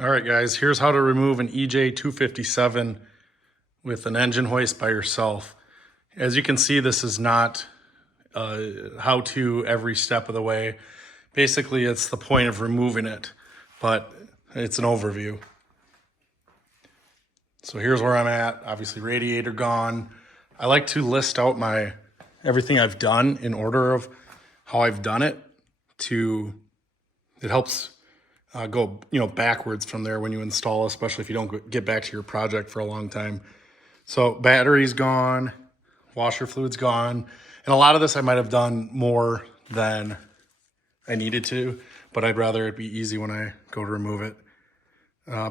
All right, guys, here's how to remove an EJ257 with an engine hoist by yourself. As you can see, this is not how to every step of the way. Basically, it's the point of removing it, but it's an overview. So here's where I'm at. Obviously, radiator gone. I like to list out everything I've done in order of how I've done it. It helps go backwards from there when you install, especially if you don't get back to your project for a long time. So battery's gone, washer fluid's gone, and a lot of this I might have done more than I needed to, but I'd rather it be easy when I go to remove it.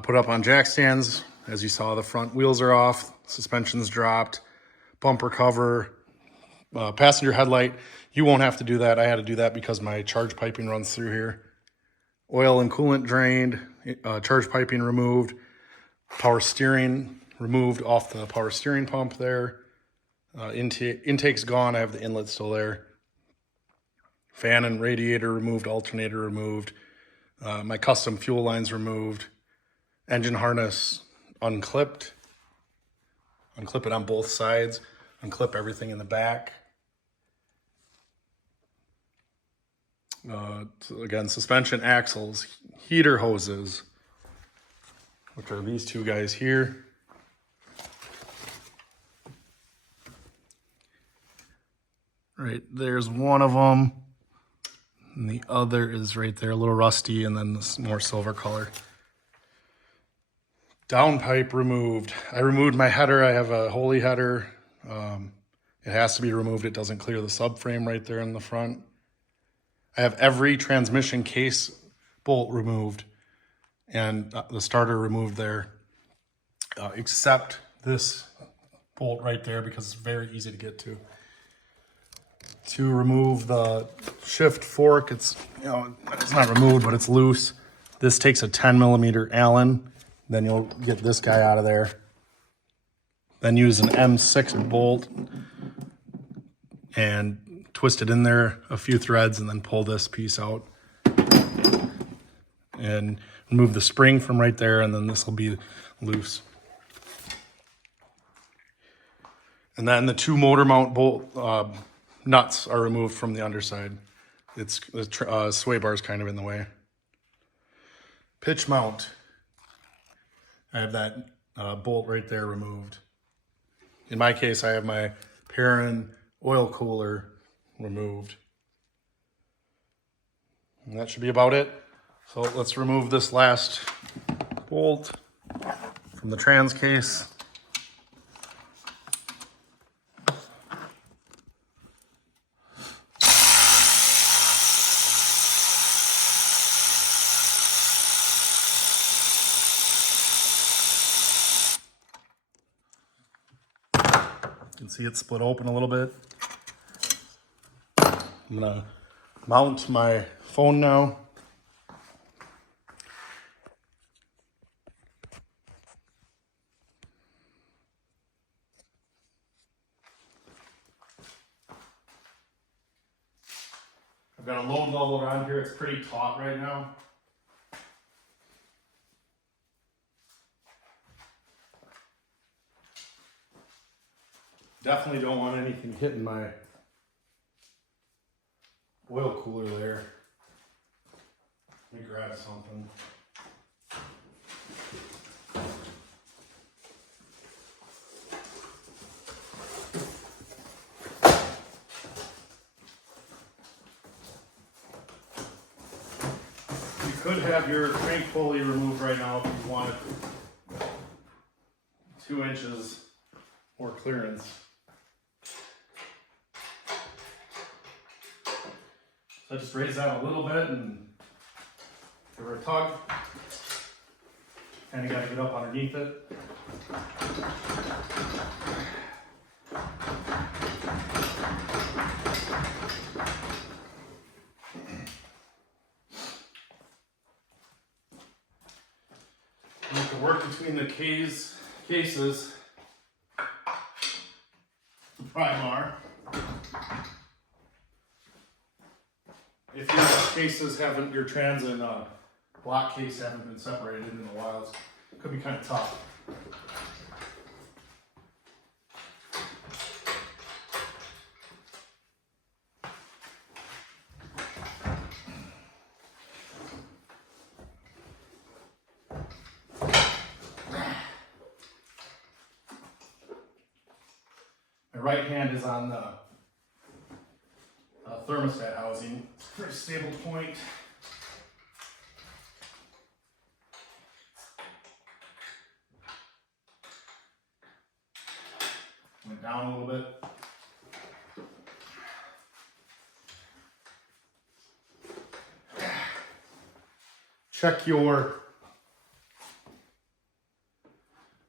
Put up on jack stands. As you saw, the front wheels are off, suspension's dropped, bumper cover, passenger headlight. You won't have to do that. I had to do that because my charge piping runs through here. Oil and coolant drained, charge piping removed, power steering removed off the power steering pump there. Intake's gone. I have the inlet still there. Fan and radiator removed, alternator removed. My custom fuel lines removed. Engine harness unclipped. Unclip it on both sides. Unclip everything in the back. So again, suspension axles, heater hoses, which are these two guys here. Right, there's one of them, and the other is right there, a little rusty, and then this more silver color. Downpipe removed. I removed my header. I have a Holy header. It has to be removed. It doesn't clear the subframe right there in the front. I have every transmission case bolt removed and the starter removed there, except this bolt right there because it's very easy to get to. To remove the shift fork, it's not removed, but it's loose. This takes a 10mm Allen. Then you'll get this guy out of there. Then use an M6 bolt and twist it in there a few threads and then pull this piece out and remove the spring from right there, and then this will be loose. And then the two motor mount bolt nuts are removed from the underside. It's the sway bar is kind of in the way. Pitch mount. I have that bolt right there removed. In my case, I have my Perrin oil cooler removed. And that should be about it. So let's remove this last bolt from the trans case. You can see it split open a little bit. I'm gonna mount my phone now. I've got a load level around here. It's pretty taut right now. Definitely don't want anything hitting my oil cooler there. Let me grab something. You could have your crank pulley removed right now if you wanted 2 inches more clearance. So I just raise that a little bit and give her a tug. Kind of got to get up underneath it. You have to work between the cases. The Primar. If your cases haven't, your trans in block case haven't been separated in a while. It could be kind of tough. My right hand is on the thermostat housing. It's a pretty stable point. Went down a little bit. Check your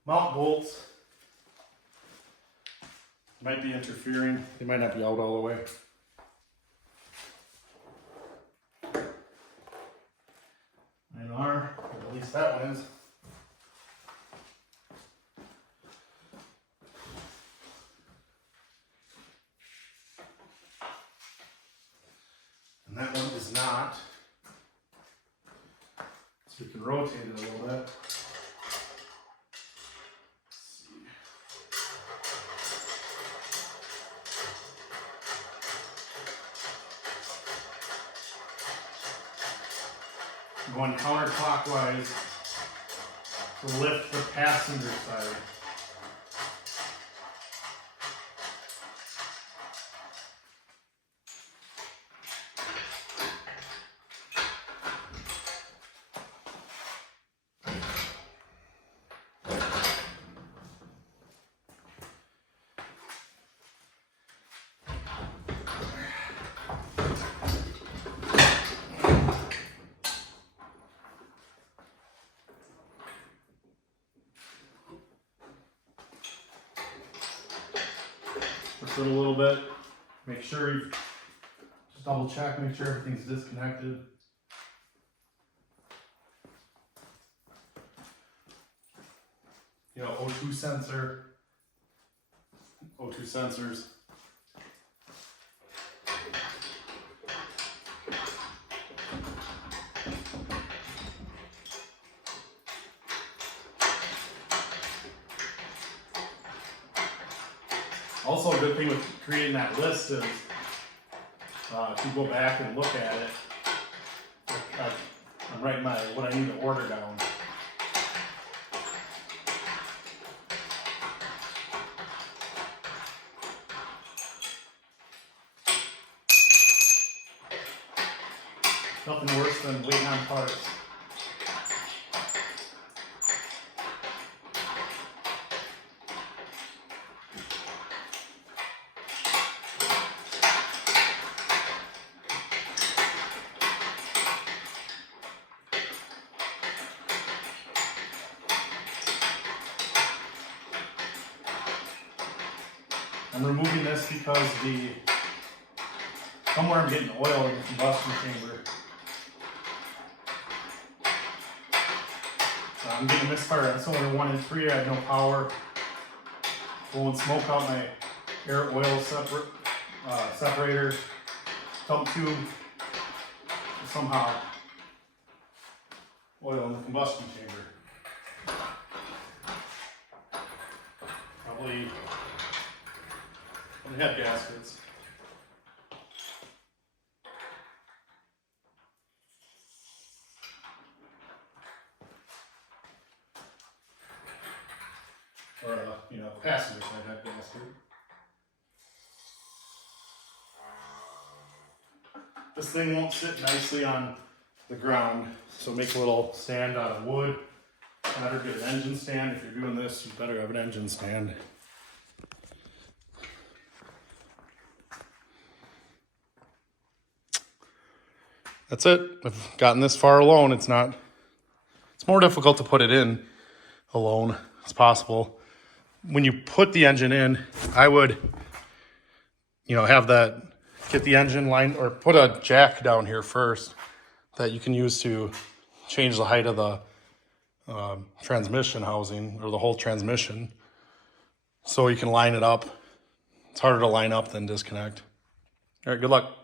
mount bolts. Might be interfering. They might not be out all the way. Mine are, or at least that one is. And that one is not. So we can rotate it a little bit. Going counterclockwise to lift the passenger side. Push it a little bit. Make sure you just double check, make sure everything's disconnected. You know, O2 sensor, O2 sensors. Also, a good thing with creating that list is if you go back and look at it, I'm writing what I need to order down. Nothing worse than waiting on parts. I'm removing this because somewhere I'm getting oil in the combustion chamber. I'm getting misfire on cylinder 1 and 3. I have no power. Blowing smoke out my air oil separator. Dump tube. Somehow oil in the combustion chamber. Probably the head gaskets. Or passenger side head gasket. This thing won't sit nicely on the ground, so make a little stand out of wood. Better get an engine stand. If you're doing this, you better have an engine stand. That's it. I've gotten this far alone. It's more difficult to put it in alone. It's possible. When you put the engine in, I would, get the engine line, or put a jack down here first that you can use to change the height of the transmission housing, or the whole transmission, so you can line it up. It's harder to line up than disconnect. All right, good luck.